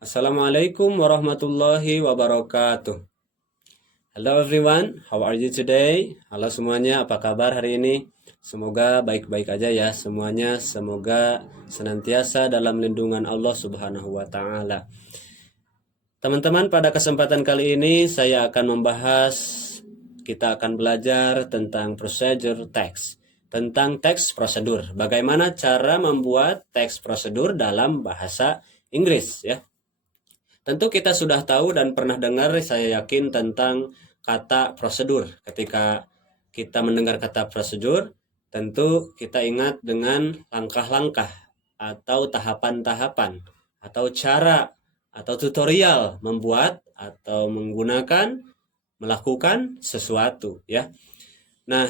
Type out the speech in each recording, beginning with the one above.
Assalamualaikum warahmatullahi wabarakatuh. Hello everyone, how are you today? Halo semuanya, apa kabar hari ini? Semoga baik-baik aja ya semuanya. Semoga senantiasa dalam lindungan Allah Subhanahu wa taala. Teman-teman, pada kesempatan kali ini saya akan kita akan belajar tentang procedure text, tentang teks prosedur. Bagaimana cara membuat teks prosedur dalam bahasa Inggris ya. Tentu kita sudah tahu dan pernah dengar, saya yakin, tentang kata prosedur. Ketika kita mendengar kata prosedur, tentu kita ingat dengan langkah-langkah atau tahapan-tahapan atau cara atau tutorial membuat atau menggunakan melakukan sesuatu ya. Nah,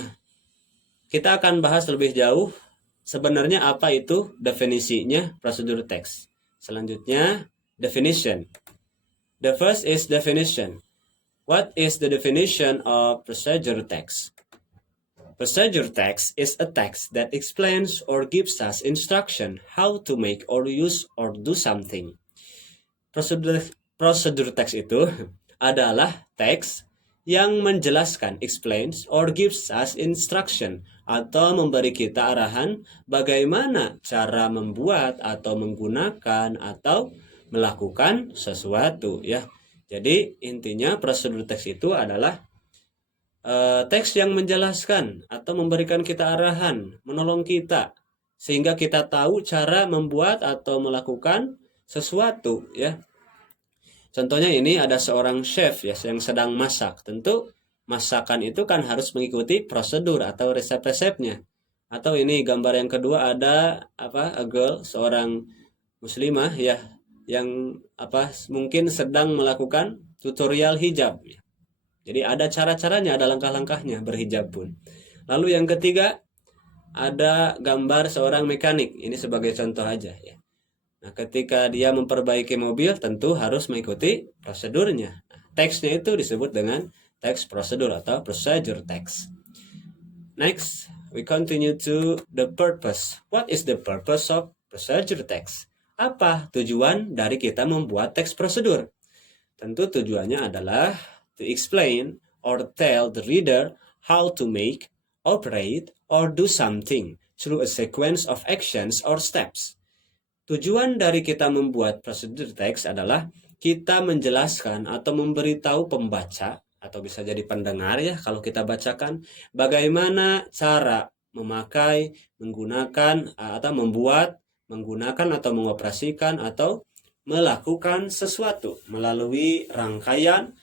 kita akan bahas lebih jauh sebenarnya apa itu definisinya prosedur teks. Selanjutnya, definition. The first is definition. What is the definition of procedure text? Procedure text is a text that explains or gives us instruction how to make or use or do something. Prosedur text itu adalah teks yang menjelaskan, explains, or gives us instruction, atau memberi kita arahan bagaimana cara membuat atau menggunakan atau melakukan sesuatu ya. Jadi intinya prosedur teks itu adalah teks yang menjelaskan atau memberikan kita arahan, menolong kita sehingga kita tahu cara membuat atau melakukan sesuatu ya. Contohnya ini ada seorang chef ya yang sedang masak. Tentu masakan itu kan harus mengikuti prosedur atau resep-resepnya. Atau ini gambar yang kedua ada a girl, seorang muslimah ya yang mungkin sedang melakukan tutorial hijab. Jadi ada cara-caranya, ada langkah-langkahnya berhijab pun. Lalu yang ketiga ada gambar seorang mekanik. Ini sebagai contoh aja ya. Nah, ketika dia memperbaiki mobil tentu harus mengikuti prosedurnya. Teksnya itu disebut dengan teks prosedur atau procedure text. Next, we continue to the purpose. What is the purpose of procedure text? Apa tujuan dari kita membuat teks prosedur? Tentu tujuannya adalah to explain or tell the reader how to make, operate, or do something through a sequence of actions or steps. Tujuan dari kita membuat prosedur teks adalah kita menjelaskan atau memberitahu pembaca atau bisa jadi pendengar ya kalau kita bacakan bagaimana cara memakai, menggunakan atau membuat, menggunakan atau mengoperasikan atau melakukan sesuatu melalui rangkaian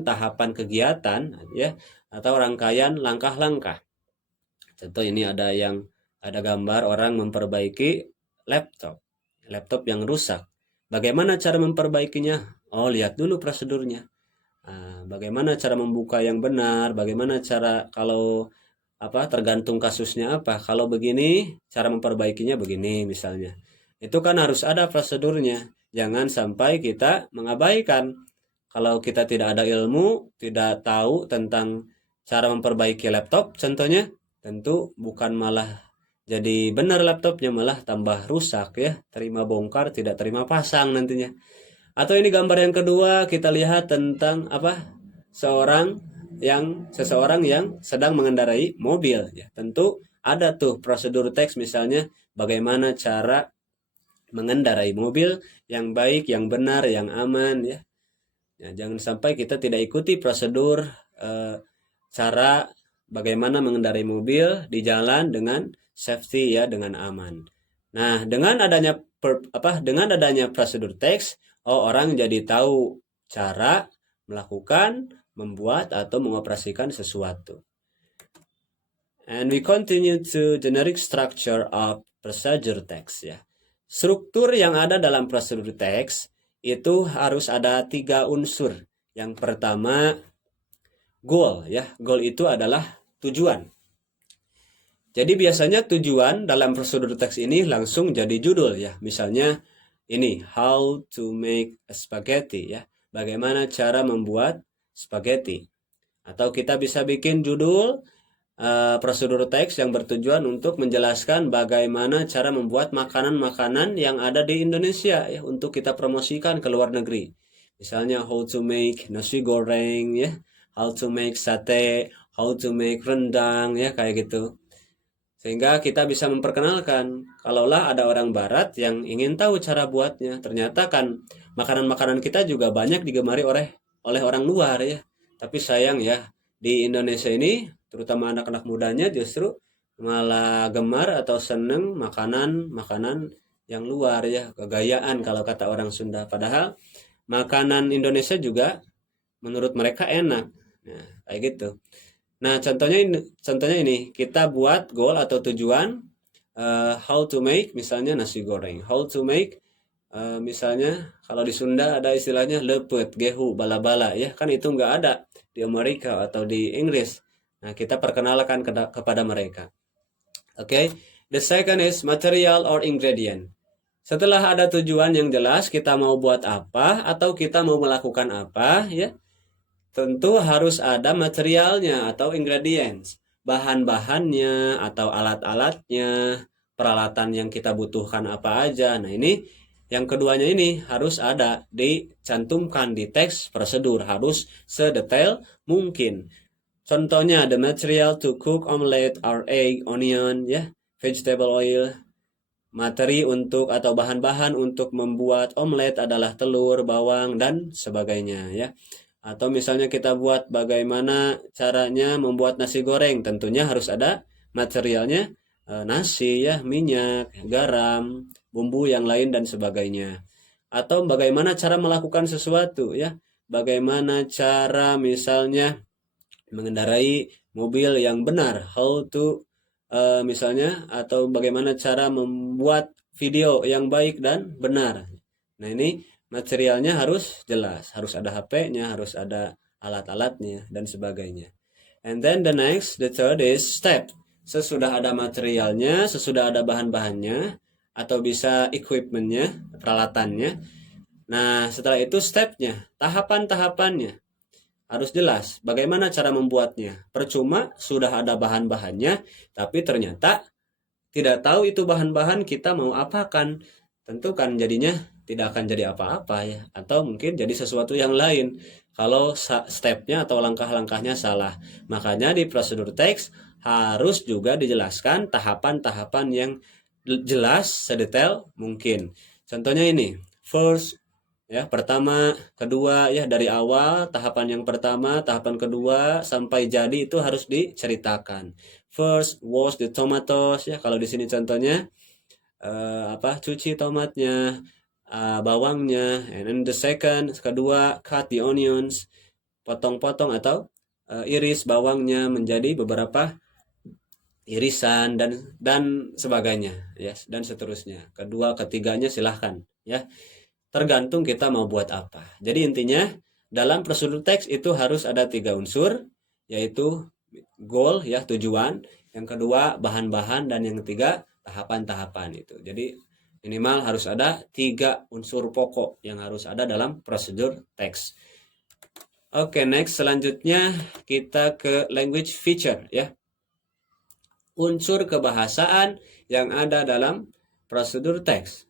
tahapan kegiatan ya atau rangkaian langkah-langkah. Contoh ini ada gambar orang memperbaiki laptop yang rusak. Bagaimana cara memperbaikinya? Oh, lihat dulu prosedurnya. Bagaimana cara membuka yang benar? Bagaimana cara kalau tergantung kasusnya apa? Kalau begini, cara memperbaikinya begini misalnya. Itu kan harus ada prosedurnya. Jangan sampai kita mengabaikan. Kalau kita tidak ada ilmu, tidak tahu tentang cara memperbaiki laptop, contohnya, tentu bukan malah jadi benar laptopnya, malah tambah rusak ya, terima bongkar tidak terima pasang nantinya. Atau ini gambar yang kedua, kita lihat tentang seseorang yang sedang mengendarai mobil ya. Tentu ada tuh prosedur teks misalnya bagaimana cara mengendarai mobil yang baik, yang benar, yang aman ya. Ya, jangan sampai kita tidak ikuti prosedur cara bagaimana mengendarai mobil di jalan dengan safety ya, dengan aman. Nah, dengan adanya prosedur teks, orang jadi tahu cara melakukan, membuat atau mengoperasikan sesuatu. And we continue to generic structure of procedure text ya. Struktur yang ada dalam prosedur teks itu harus ada 3 unsur. Yang pertama goal ya. Goal itu adalah tujuan. Jadi biasanya tujuan dalam prosedur teks ini langsung jadi judul ya. Misalnya ini how to make a spaghetti ya. Bagaimana cara membuat spaghetti. Atau kita bisa bikin judul prosedur teks yang bertujuan untuk menjelaskan bagaimana cara membuat makanan-makanan yang ada di Indonesia ya untuk kita promosikan ke luar negeri. Misalnya how to make nasi goreng ya, how to make sate, how to make rendang ya kayak gitu. Sehingga kita bisa memperkenalkan kalaulah ada orang barat yang ingin tahu cara buatnya. Ternyata kan makanan-makanan kita juga banyak digemari oleh orang luar ya. Tapi sayang ya, di Indonesia ini terutama anak-anak mudanya justru malah gemar atau seneng makanan-makanan yang luar ya, kegayaan kalau kata orang Sunda. Padahal makanan Indonesia juga menurut mereka enak. Nah, kayak gitu. Nah, contohnya ini kita buat goal atau tujuan how to make misalnya nasi goreng. How to make misalnya kalau di Sunda ada istilahnya lepet, gehu, bala-bala ya. Kan itu nggak ada di Amerika atau di Inggris. Nah, kita perkenalkan kepada mereka. Oke. The second is material or ingredient. Setelah ada tujuan yang jelas, kita mau buat apa atau kita mau melakukan apa ya. Tentu harus ada materialnya atau ingredients, bahan-bahannya atau alat-alatnya, peralatan yang kita butuhkan apa aja. Nah, ini yang keduanya ini harus ada dicantumkan di teks prosedur, harus sedetail mungkin. Contohnya, the material to cook omelette are egg, onion, ya, vegetable oil. Materi untuk atau bahan-bahan untuk membuat omelet adalah telur, bawang, dan sebagainya, ya. Atau misalnya kita buat bagaimana caranya membuat nasi goreng, tentunya harus ada materialnya, nasi ya, minyak, garam, bumbu yang lain dan sebagainya. Atau bagaimana cara melakukan sesuatu ya, bagaimana cara misalnya mengendarai mobil yang benar, how to misalnya, atau bagaimana cara membuat video yang baik dan benar. Nah, ini materialnya harus jelas, harus ada HP-nya, harus ada alat-alatnya, dan sebagainya. And then the third is step. Sesudah ada materialnya, sesudah ada bahan-bahannya, atau bisa equipment-nya, peralatannya. Nah, setelah itu step-nya, tahapan-tahapannya. Harus jelas bagaimana cara membuatnya. Percuma sudah ada bahan-bahannya, tapi ternyata tidak tahu itu bahan-bahan kita mau apakan. Tentu kan jadinya tidak akan jadi apa-apa ya, atau mungkin jadi sesuatu yang lain kalau stepnya atau langkah-langkahnya salah. Makanya di prosedur teks harus juga dijelaskan tahapan-tahapan yang jelas sedetail mungkin. Contohnya ini, first ya, pertama, kedua ya, dari awal tahapan yang pertama, tahapan kedua sampai jadi itu harus diceritakan. First wash the tomatoes ya, kalau di sini contohnya cuci tomatnya, bawangnya, and then the second, kedua, cut the onions, potong-potong atau iris bawangnya menjadi beberapa irisan dan sebagainya ya, dan seterusnya. Kedua, ketiganya silahkan ya, tergantung kita mau buat apa. Jadi intinya dalam prosedur teks itu harus ada 3 unsur, yaitu goal ya, tujuan, yang kedua bahan-bahan, dan yang ketiga tahapan-tahapan itu. Jadi minimal harus ada 3 unsur pokok yang harus ada dalam prosedur teks. Oke, next, selanjutnya kita ke language feature ya. Unsur kebahasaan yang ada dalam prosedur teks.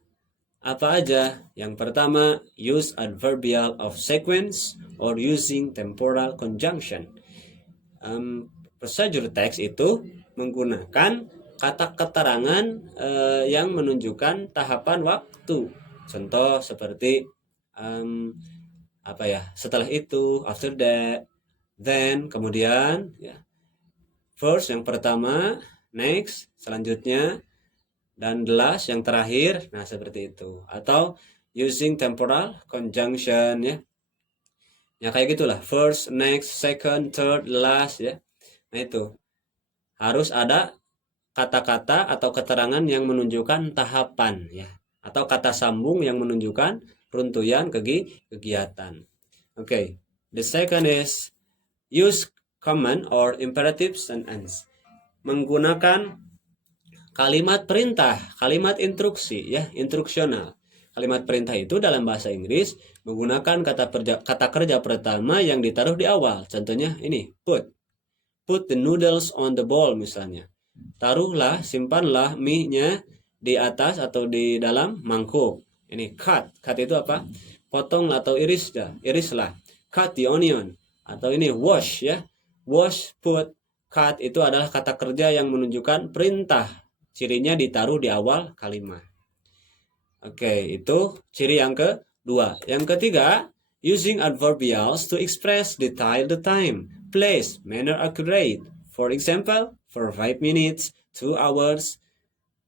Apa aja? Yang pertama, use adverbial of sequence or using temporal conjunction. Prosedur teks itu menggunakan kata keterangan yang menunjukkan tahapan waktu. Contoh seperti setelah itu, after that, then, kemudian ya. First yang pertama, next selanjutnya, dan the last yang terakhir. Nah, seperti itu. Atau using temporal conjunction ya. Ya kayak gitulah. First, next, second, third, last ya. Nah, itu harus ada kata-kata atau keterangan yang menunjukkan tahapan ya, atau kata sambung yang menunjukkan runtuyan kegiatan. Okay. The second is use command or imperatives and ends. Menggunakan kalimat perintah, kalimat instruksi ya, instruksional. Kalimat perintah itu dalam bahasa Inggris menggunakan kata kerja pertama yang ditaruh di awal. Contohnya ini, put. Put the noodles on the bowl misalnya. Taruhlah, simpanlah mie-nya di atas atau di dalam mangkuk. Ini cut. Cut itu apa? Potong atau irislah. Cut the onion. Atau ini wash ya. Wash, put, cut itu adalah kata kerja yang menunjukkan perintah. Cirinya ditaruh di awal kalimat. Oke, itu ciri yang kedua. Yang ketiga, using adverbials to express detail the time, place, manner accurate. For example, for 5 minutes, 2 hours,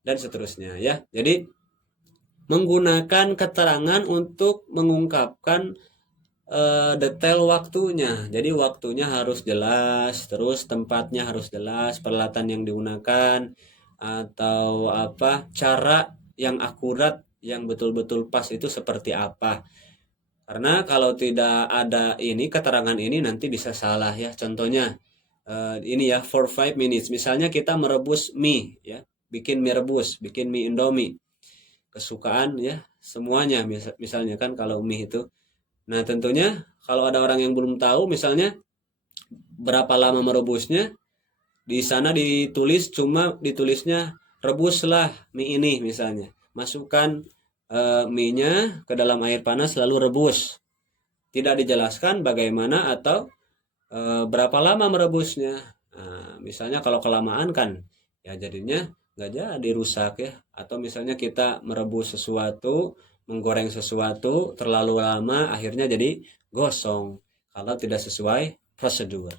dan seterusnya ya. Jadi menggunakan keterangan untuk mengungkapkan detail waktunya. Jadi waktunya harus jelas, terus tempatnya harus jelas, peralatan yang digunakan atau apa, cara yang akurat yang betul-betul pas itu seperti apa. Karena kalau tidak ada ini keterangan ini nanti bisa salah ya. Contohnya ini ya, for 5 minutes. Misalnya kita merebus mie ya, bikin mie rebus, bikin mie Indomie. Kesukaan ya semuanya misalnya kan kalau mie itu. Nah, tentunya kalau ada orang yang belum tahu misalnya berapa lama merebusnya, di sana ditulisnya rebuslah mie ini misalnya. Masukkan mie-nya ke dalam air panas lalu rebus. Tidak dijelaskan bagaimana atau berapa lama merebusnya. Nah, misalnya kalau kelamaan kan ya jadinya nggak jadi rusak ya. Atau misalnya kita merebus sesuatu, menggoreng sesuatu terlalu lama akhirnya jadi gosong kalau tidak sesuai prosedur.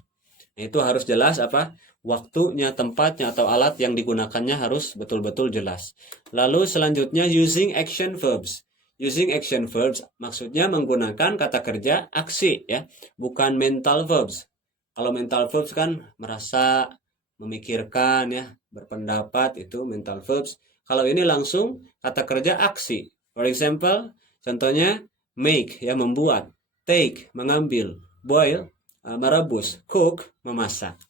Nah, itu harus jelas apa waktunya, tempatnya atau alat yang digunakannya harus betul-betul jelas. Lalu selanjutnya using action verbs. Using action verbs maksudnya menggunakan kata kerja aksi ya, bukan mental verbs. Kalau mental verbs kan merasa, memikirkan ya, berpendapat, itu mental verbs. Kalau ini langsung kata kerja aksi. For example, contohnya make ya, membuat, take mengambil, boil merebus, cook memasak.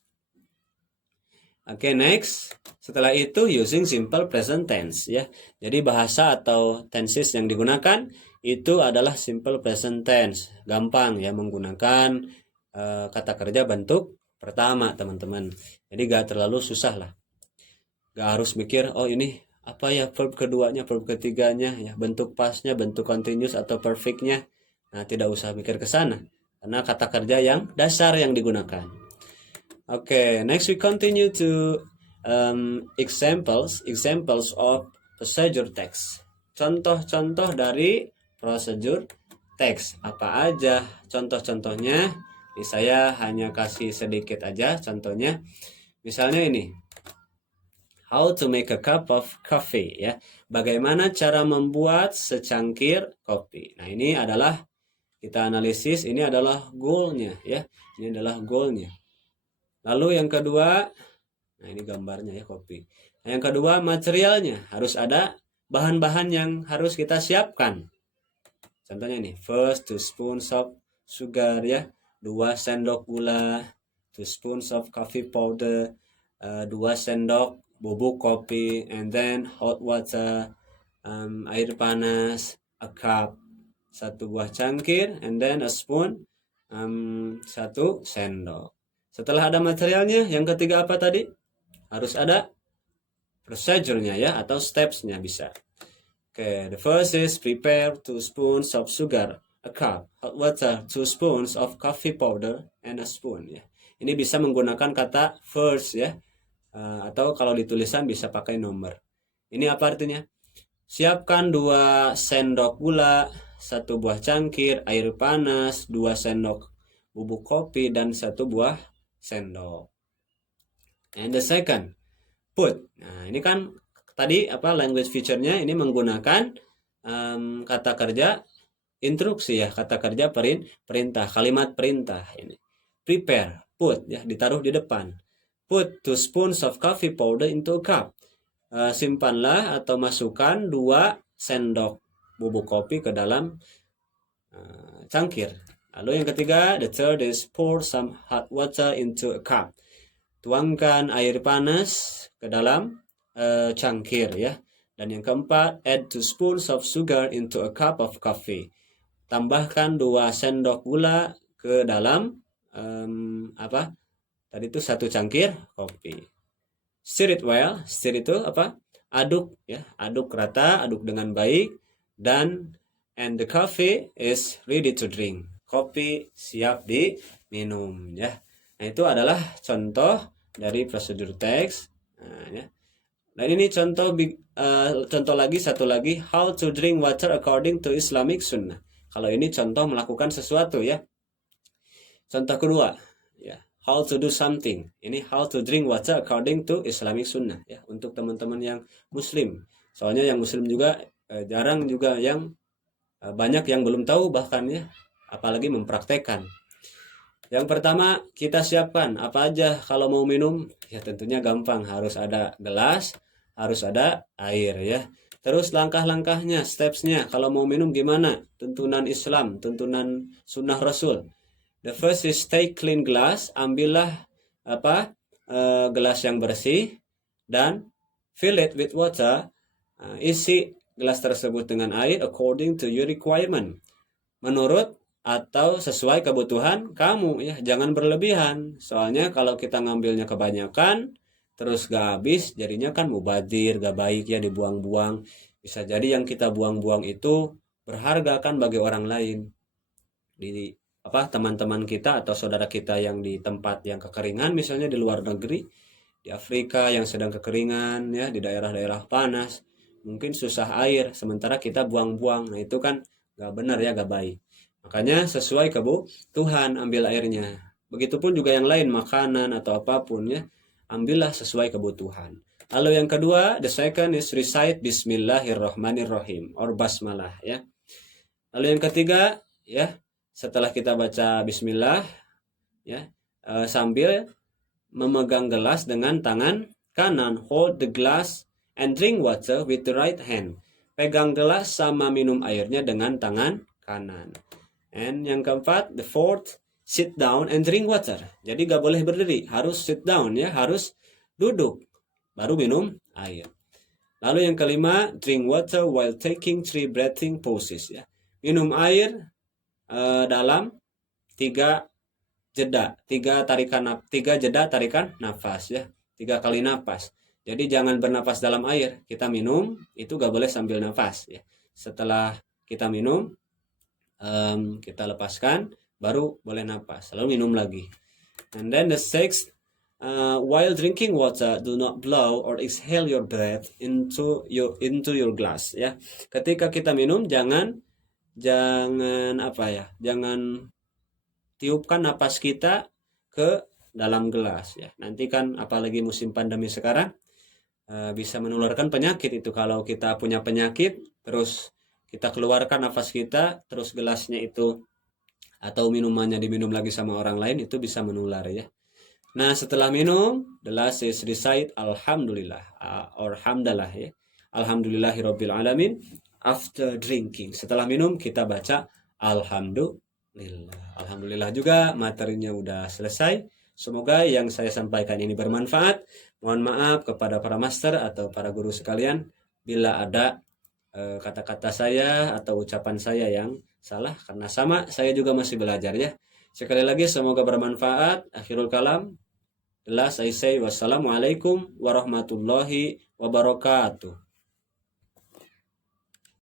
Oke, next. Setelah itu using simple present tense ya. Jadi bahasa atau tenses yang digunakan itu adalah simple present tense. Gampang ya menggunakan kata kerja bentuk pertama, teman-teman. Jadi gak terlalu susah lah. Gak harus mikir, oh ini apa ya verb keduanya, verb ketiganya ya, bentuk pasnya, bentuk continuous atau perfectnya. Nah, tidak usah mikir ke sana karena kata kerja yang dasar yang digunakan. Okay, next we continue to examples of procedure text. Contoh-contoh dari procedure text apa aja? Contoh-contohnya, ini saya hanya kasih sedikit aja contohnya. Misalnya ini, how to make a cup of coffee ya. Bagaimana cara membuat secangkir kopi. Nah, ini adalah kita analisis, ini adalah goalnya ya. Ini adalah goalnya. Lalu yang kedua, nah ini gambarnya ya kopi. Nah, yang kedua materialnya, harus ada bahan-bahan yang harus kita siapkan. Contohnya nih, first 2 spoons of sugar ya, 2 sendok gula, 2 spoons of coffee powder, 2 sendok bubuk kopi, and then hot water, air panas, a cup, 1 buah cangkir, and then a spoon, 1 sendok. Setelah ada materialnya, yang ketiga apa tadi? Harus ada procedure-nya ya, atau steps-nya bisa. Okay, the first is prepare 2 spoons of sugar, a cup, hot water, 2 spoons of coffee powder, and a spoon ya. Ini bisa menggunakan kata first ya, atau kalau ditulisan bisa pakai nomor. Ini apa artinya? Siapkan 2 sendok gula, 1 buah cangkir, air panas, 2 sendok bubuk kopi, dan 1 buah sendok. And the second, put. Nah, ini kan tadi apa language feature-nya ini menggunakan kata kerja instruksi ya, kata kerja perintah, kalimat perintah ini. Prepare, put ya, ditaruh di depan. Put 2 spoons of coffee powder into a cup. Simpanlah atau masukkan 2 sendok bubuk kopi ke dalam cangkir. Lalu yang ketiga, the third is pour some hot water into a cup. Tuangkan air panas ke dalam cangkir ya. Dan yang keempat, add 2 spoons of sugar into a cup of coffee. Tambahkan 2 sendok gula ke dalam Tadi itu satu cangkir kopi. Stir it well. Stir itu apa? Aduk ya, aduk rata, aduk dengan baik, dan and the coffee is ready to drink. Kopi siap diminum ya. Nah, itu adalah contoh dari prosedur teks. Nah, ya. Dan ini contoh lagi, satu lagi, how to drink water according to Islamic Sunnah. Kalau ini contoh melakukan sesuatu ya. Contoh kedua, ya, how to do something. Ini how to drink water according to Islamic Sunnah ya, untuk teman-teman yang Muslim. Soalnya yang Muslim juga jarang juga yang banyak yang belum tahu bahkan ya, apalagi mempraktekkan. Yang pertama, kita siapkan apa aja kalau mau minum. Ya tentunya gampang, harus ada gelas, harus ada air ya. Terus langkah-langkahnya, stepsnya, kalau mau minum gimana? Tuntunan Islam, tuntunan sunnah Rasul. The first is take clean glass. Ambillah gelas yang bersih dan fill it with water. Isi gelas tersebut dengan air according to your requirement. Menurut atau sesuai kebutuhan kamu ya, jangan berlebihan. Soalnya kalau kita ngambilnya kebanyakan terus gak habis, jadinya kan mubadir, gak baik ya, dibuang-buang. Bisa jadi yang kita buang-buang itu berharga kan bagi orang lain. Di teman-teman kita atau saudara kita yang di tempat yang kekeringan, misalnya di luar negeri, di Afrika yang sedang kekeringan ya, di daerah-daerah panas, mungkin susah air, sementara kita buang-buang. Nah itu kan gak benar ya, gak baik. Makanya sesuai kebutuhan ambil airnya. Begitupun juga yang lain, makanan atau apapun ya, ambillah sesuai kebutuhan. Lalu yang kedua, the second is recite Bismillahirrahmanirrahim or basmalah ya. Lalu yang ketiga ya, setelah kita baca bismillah ya, sambil memegang gelas dengan tangan kanan, hold the glass and drink water with the right hand. Pegang gelas sama minum airnya dengan tangan kanan. And yang keempat, the fourth, sit down and drink water. Jadi gak boleh berdiri, harus sit down ya, harus duduk baru minum air. Lalu yang kelima, drink water while taking 3 breathing poses ya. Minum air dalam 3 jeda tarikan nafas ya, 3 kali nafas. Jadi jangan bernafas dalam air, kita minum itu gak boleh sambil nafas ya. Setelah kita minum, kita lepaskan, baru boleh nafas, lalu minum lagi. And then the sixth, while drinking water, do not blow or exhale your breath into your glass ya. Ketika kita minum jangan tiupkan napas kita ke dalam gelas ya. Nanti kan apalagi musim pandemi sekarang bisa menularkan penyakit itu. Kalau kita punya penyakit terus kita keluarkan nafas kita, terus gelasnya itu atau minumannya diminum lagi sama orang lain, itu bisa menular ya. Nah setelah minum, the last is recite alhamdulillah or hamdalah ya. Alhamdulillahirabbil alamin. After drinking, setelah minum kita baca alhamdulillah. Alhamdulillah juga materinya udah selesai. Semoga yang saya sampaikan ini bermanfaat. Mohon maaf kepada para master atau para guru sekalian bila ada kata-kata saya atau ucapan saya yang salah, karena sama saya juga masih belajar ya. Sekali lagi semoga bermanfaat. Akhirul kalam, the last I say wassalamualaikum warahmatullahi wabarakatuh.